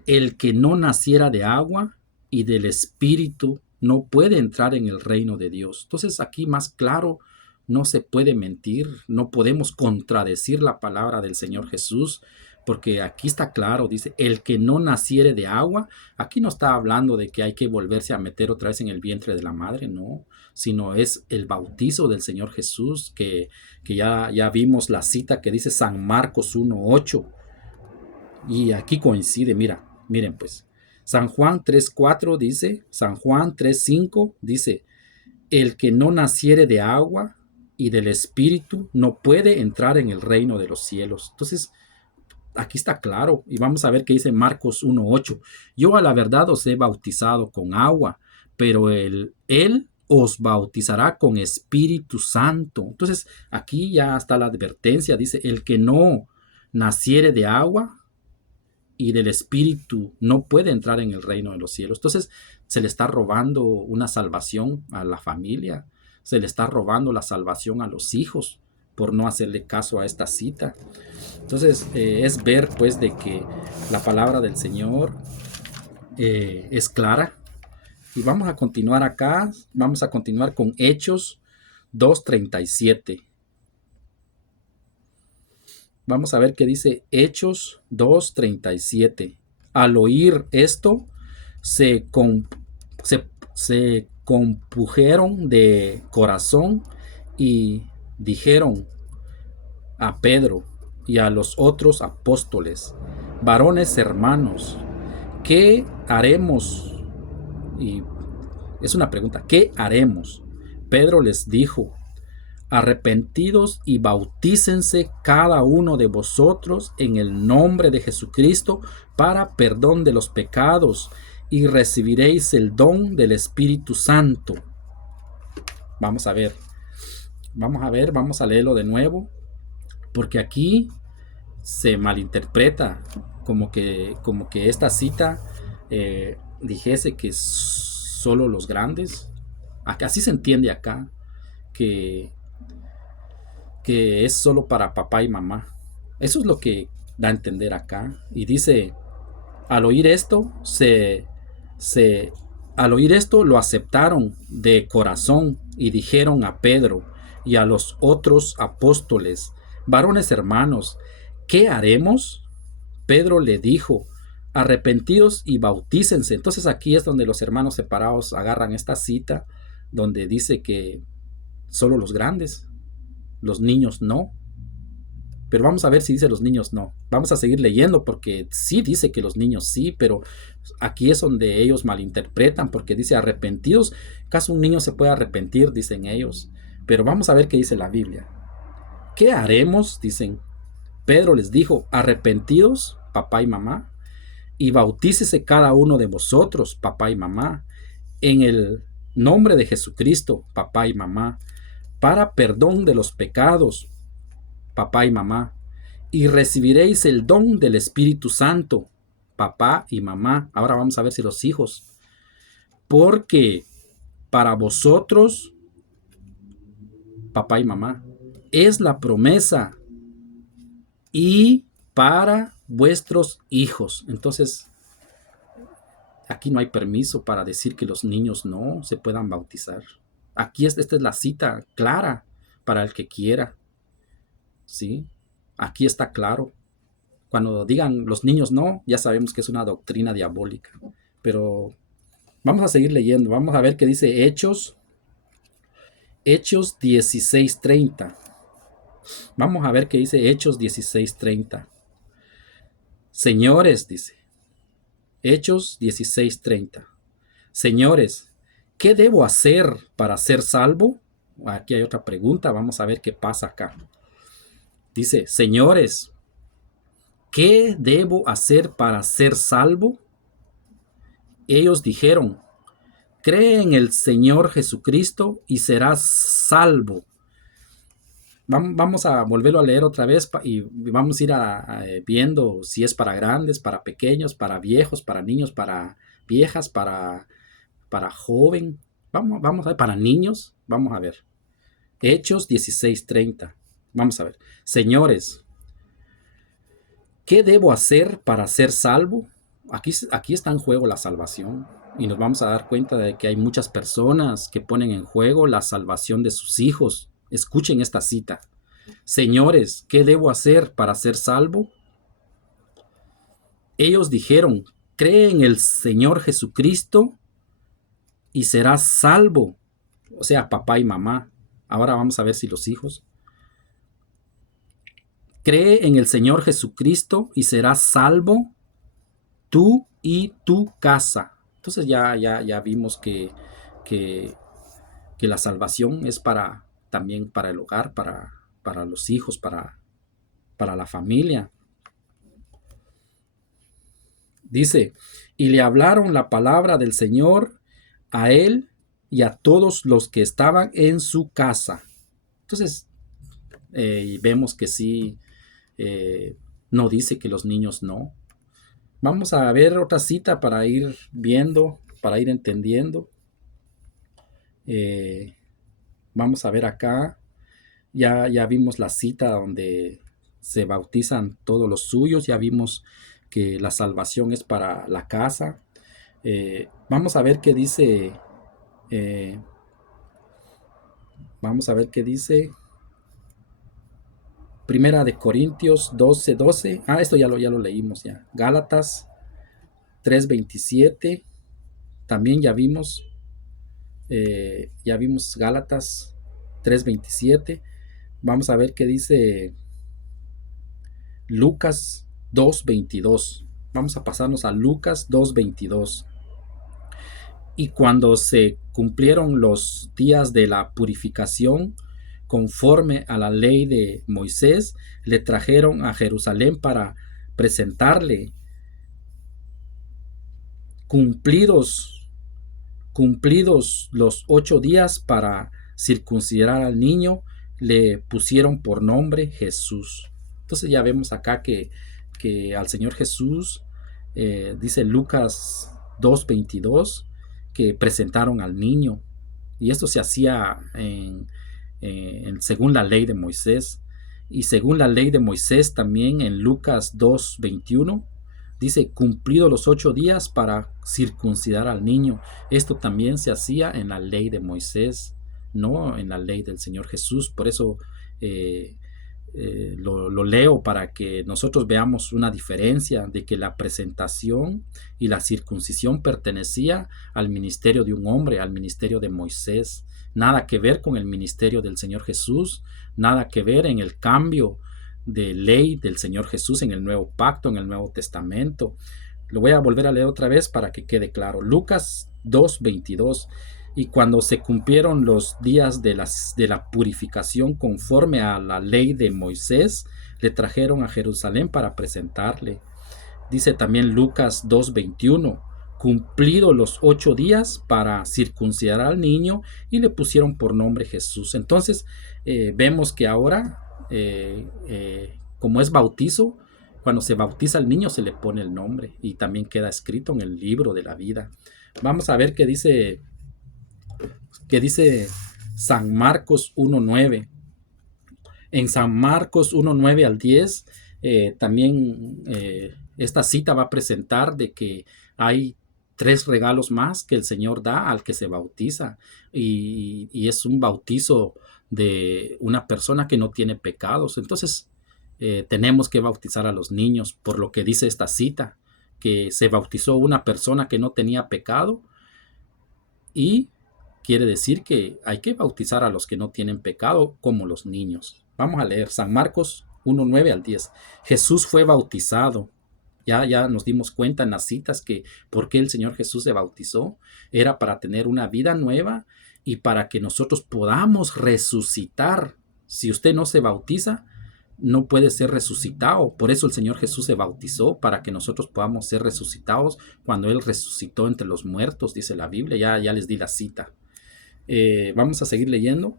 el que no naciera de agua y del Espíritu no puede entrar en el reino de Dios. Entonces aquí más claro, no se puede mentir, no podemos contradecir la palabra del Señor Jesús, porque aquí está claro, dice, el que no naciere de agua, aquí no está hablando de que hay que volverse a meter otra vez en el vientre de la madre, no, sino es el bautizo del Señor Jesús, que ya vimos la cita que dice San Marcos 1:8, y aquí coincide, miren pues, San Juan 3:4 dice, San Juan 3:5 dice, el que no naciere de agua y del Espíritu no puede entrar en el reino de los cielos. Entonces, aquí está claro. Y vamos a ver qué dice Marcos 1:8. Yo a la verdad os he bautizado con agua, pero él os bautizará con Espíritu Santo. Entonces, aquí ya está la advertencia. Dice, el que no naciere de agua y del Espíritu no puede entrar en el reino de los cielos. Entonces, se le está robando una salvación a la familia. Se le está robando la salvación a los hijos por no hacerle caso a esta cita. Entonces, es ver pues de que la palabra del Señor es clara. Y vamos a continuar acá, vamos a continuar con Hechos 2:37. Vamos a ver qué dice Hechos 2:37. Al oír esto, se compujeron de corazón y dijeron a Pedro y a los otros apóstoles, varones hermanos, ¿qué haremos? Y es una pregunta, ¿qué haremos? Pedro les dijo, arrepentidos y bautícense cada uno de vosotros en el nombre de Jesucristo para perdón de los pecados y recibiréis el don del Espíritu Santo. Vamos a ver, vamos a leerlo de nuevo, porque aquí se malinterpreta como que esta cita dijese que solo los grandes, así se entiende acá, que es solo para papá y mamá. Eso es lo que da a entender acá. Y dice, al oír esto, al oír esto lo aceptaron de corazón y dijeron a Pedro y a los otros apóstoles, varones hermanos, ¿qué haremos? Pedro le dijo, arrepentidos y bautícense. Entonces aquí es donde los hermanos separados agarran esta cita, donde dice que solo los grandes, los niños no. Pero vamos a ver si dice los niños no. Vamos a seguir leyendo porque sí dice que los niños sí, pero aquí es donde ellos malinterpretan porque dice arrepentidos. ¿Acaso un niño se puede arrepentir? Dicen ellos. Pero vamos a ver qué dice la Biblia. ¿Qué haremos? Dicen. Pedro les dijo, arrepentidos, papá y mamá, y bautícese cada uno de vosotros, papá y mamá, en el nombre de Jesucristo, papá y mamá, para perdón de los pecados, papá y mamá, y recibiréis el don del Espíritu Santo, papá y mamá. Ahora vamos a ver si los hijos, porque para vosotros, papá y mamá, es la promesa y para vuestros hijos. Entonces, aquí no hay permiso para decir que los niños no se puedan bautizar. Aquí esta es la cita clara para el que quiera. ¿Sí? Aquí está claro. Cuando digan los niños no, ya sabemos que es una doctrina diabólica. Pero vamos a seguir leyendo. Vamos a ver qué dice Hechos 16:30. Vamos a ver qué dice Hechos 16:30. Señores, dice Hechos 16:30. Señores, ¿qué debo hacer para ser salvo? Aquí hay otra pregunta, vamos a ver qué pasa acá. Dice, señores, ¿qué debo hacer para ser salvo? Ellos dijeron, cree en el Señor Jesucristo y serás salvo. Vamos a volverlo a leer otra vez y vamos a ir viendo si es para grandes, para pequeños, para viejos, para niños, para viejas, para joven. Vamos a ver, para niños. Vamos a ver. Hechos 16:30. Vamos a ver. Señores, ¿qué debo hacer para ser salvo? Aquí está en juego la salvación. Y nos vamos a dar cuenta de que hay muchas personas que ponen en juego la salvación de sus hijos. Escuchen esta cita. Señores, ¿qué debo hacer para ser salvo? Ellos dijeron, cree en el Señor Jesucristo y serás salvo. O sea, papá y mamá. Ahora vamos a ver si los hijos. Cree en el Señor Jesucristo y serás salvo tú y tu casa. Entonces ya vimos que la salvación es también para el hogar, para los hijos, para la familia. Dice, y le hablaron la palabra del Señor a él y a todos los que estaban en su casa. Entonces, vemos que sí, no dice que los niños no. Vamos a ver otra cita para ir viendo, para ir entendiendo. Vamos a ver acá. Ya vimos la cita donde se bautizan todos los suyos. Ya vimos que la salvación es para la casa. Vamos a ver qué dice. Vamos a ver qué dice. Primera de Corintios 12:12. Esto ya lo leímos ya. Gálatas 3:27. También ya vimos Gálatas 3:27. Vamos a ver qué dice Lucas 2:22. Vamos a pasarnos a Lucas 2:22. Y cuando se cumplieron los días de la purificación, conforme a la ley de Moisés, le trajeron a Jerusalén para presentarle. Cumplidos los 8 días para circuncidar al niño, le pusieron por nombre Jesús. Entonces ya vemos acá que al Señor Jesús, dice Lucas 2:22, que presentaron al niño. Y esto se hacía según la ley de Moisés. Y según la ley de Moisés también en Lucas 2:21, dice, cumplido los 8 días para circuncidar al niño. Esto también se hacía en la ley de Moisés, no en la ley del Señor Jesús. Por eso lo leo para que nosotros veamos una diferencia de que la presentación y la circuncisión pertenecía al ministerio de un hombre, al ministerio de Moisés. Nada que ver con el ministerio del Señor Jesús, nada que ver en el cambio de ley del Señor Jesús en el Nuevo Pacto, en el Nuevo Testamento. Lo voy a volver a leer otra vez para que quede claro. Lucas 2:22. Y cuando se cumplieron los días de la purificación conforme a la ley de Moisés, le trajeron a Jerusalén para presentarle. Dice también Lucas 2:21. Cumplido los 8 días para circuncidar al niño y le pusieron por nombre Jesús. Entonces vemos que ahora, como es bautizo, cuando se bautiza al niño se le pone el nombre y también queda escrito en el libro de la vida. Vamos a ver qué dice San Marcos 1:9. En San Marcos 1:9 al 10, también esta cita va a presentar de que hay 3 regalos más que el Señor da al que se bautiza, y es un bautizo de una persona que no tiene pecados. Entonces tenemos que bautizar a los niños, por lo que dice esta cita, que se bautizó una persona que no tenía pecado, y quiere decir que hay que bautizar a los que no tienen pecado como los niños. Vamos a leer San Marcos 1:9 al 10. Jesús fue bautizado. Ya nos dimos cuenta en las citas que por qué el Señor Jesús se bautizó. Era para tener una vida nueva y para que nosotros podamos resucitar. Si usted no se bautiza, no puede ser resucitado. Por eso el Señor Jesús se bautizó, para que nosotros podamos ser resucitados cuando Él resucitó entre los muertos, dice la Biblia. Ya les di la cita. Vamos a seguir leyendo.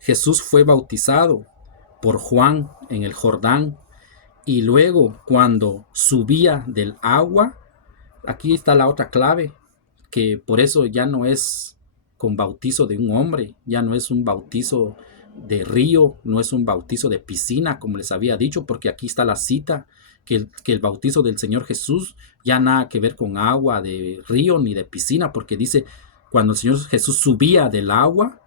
Jesús fue bautizado por Juan en el Jordán, y luego cuando subía del agua, aquí está la otra clave, que por eso ya no es con bautizo de un hombre, ya no es un bautizo de río, no es un bautizo de piscina, como les había dicho, porque aquí está la cita, que el bautizo del Señor Jesús ya nada que ver con agua de río ni de piscina, porque dice, cuando el Señor Jesús subía del agua,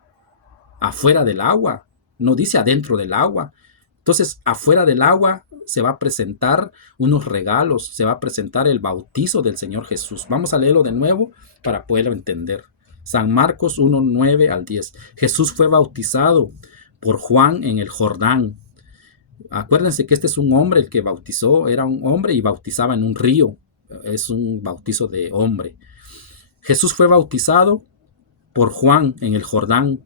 afuera del agua, no dice adentro del agua. Entonces, afuera del agua se va a presentar unos regalos, se va a presentar el bautizo del Señor Jesús. Vamos a leerlo de nuevo para poderlo entender. San Marcos 1:9 al 10. Jesús fue bautizado por Juan en el Jordán. Acuérdense que este es un hombre el que bautizó, era un hombre y bautizaba en un río. Es un bautizo de hombre. Jesús fue bautizado por Juan en el Jordán,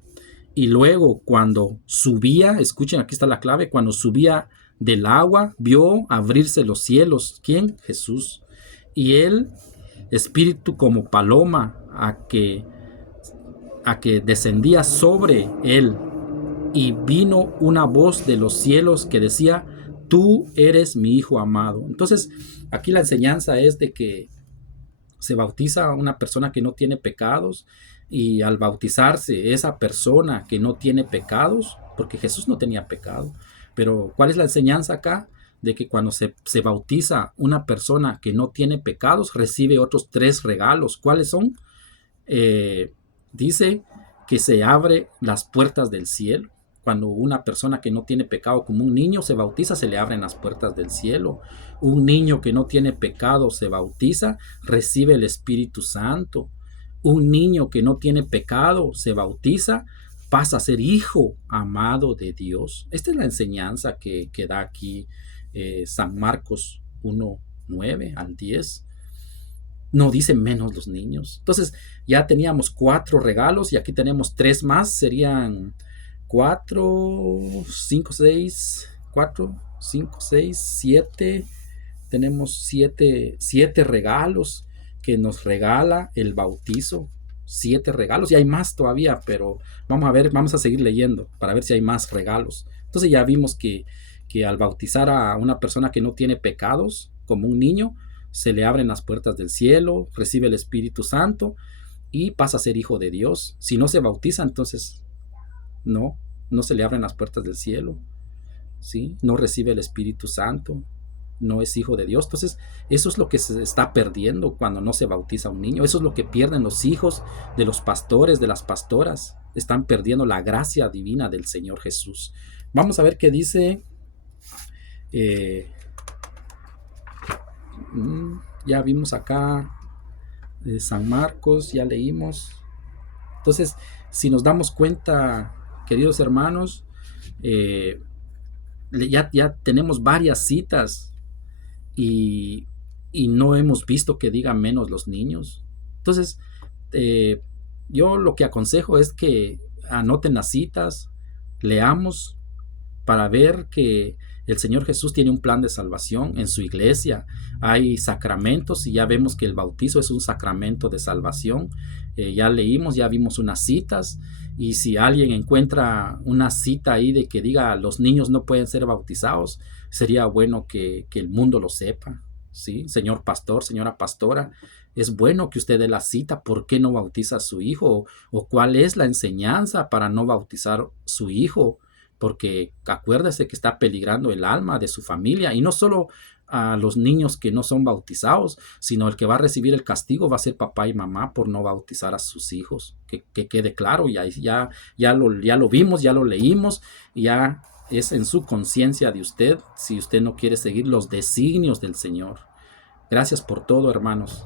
y luego cuando subía, escuchen, aquí está la clave, cuando subía del agua, vio abrirse los cielos. ¿Quién? Jesús. y el espíritu como paloma a que descendía sobre él, y vino una voz de los cielos que decía: tú eres mi hijo amado. Entonces, aquí la enseñanza es de que se bautiza a una persona que no tiene pecados, y al bautizarse esa persona que no tiene pecados, porque Jesús no tenía pecado, pero ¿cuál es la enseñanza acá? De que cuando se bautiza una persona que no tiene pecados, recibe otros 3 regalos. ¿Cuáles son? Dice que se abre las puertas del cielo. Cuando una persona que no tiene pecado, como un niño, se bautiza, se le abren las puertas del cielo. Un niño que no tiene pecado se bautiza, recibe el Espíritu Santo. Un niño que no tiene pecado se bautiza, pasa a ser hijo amado de Dios. Esta es la enseñanza que da aquí San Marcos 1:9 al 10. No dice menos los niños. Entonces ya teníamos 4 regalos y aquí tenemos 3 más. Serían 4, 5, 6, 4, 5, 6, 7. Tenemos 7 regalos que nos regala el bautizo. 7 regalos. Y hay más todavía, pero vamos a ver, vamos a seguir leyendo para ver si hay más regalos. Entonces ya vimos que al bautizar a una persona que no tiene pecados, como un niño, se le abren las puertas del cielo, recibe el Espíritu Santo y pasa a ser hijo de Dios. Si no se bautiza, entonces no se le abren las puertas del cielo, ¿sí? No recibe el Espíritu Santo, no es hijo de Dios. Entonces eso es lo que se está perdiendo cuando no se bautiza un niño. Eso es lo que pierden los hijos de los pastores, de las pastoras. Están perdiendo la gracia divina del Señor Jesús. Vamos a ver qué dice. Ya vimos acá San Marcos, ya leímos. Entonces, si nos damos cuenta, queridos hermanos, ya tenemos varias citas y no hemos visto que digan menos los niños. Entonces, yo lo que aconsejo es que anoten las citas, leamos para ver que el Señor Jesús tiene un plan de salvación en su iglesia. Hay sacramentos y ya vemos que el bautizo es un sacramento de salvación. Ya leímos, ya vimos unas citas, y si alguien encuentra una cita ahí de que diga los niños no pueden ser bautizados, sería bueno que el mundo lo sepa, ¿sí? Señor pastor, señora pastora, es bueno que usted dé la cita. ¿Por qué no bautiza a su hijo? ¿O cuál es la enseñanza para no bautizar su hijo? Porque acuérdese que está peligrando el alma de su familia, y no solo a los niños que no son bautizados, sino el que va a recibir el castigo va a ser papá y mamá por no bautizar a sus hijos. Que quede claro, ya lo vimos, ya lo leímos, ya es en su conciencia de usted si usted no quiere seguir los designios del Señor. Gracias por todo, hermanos.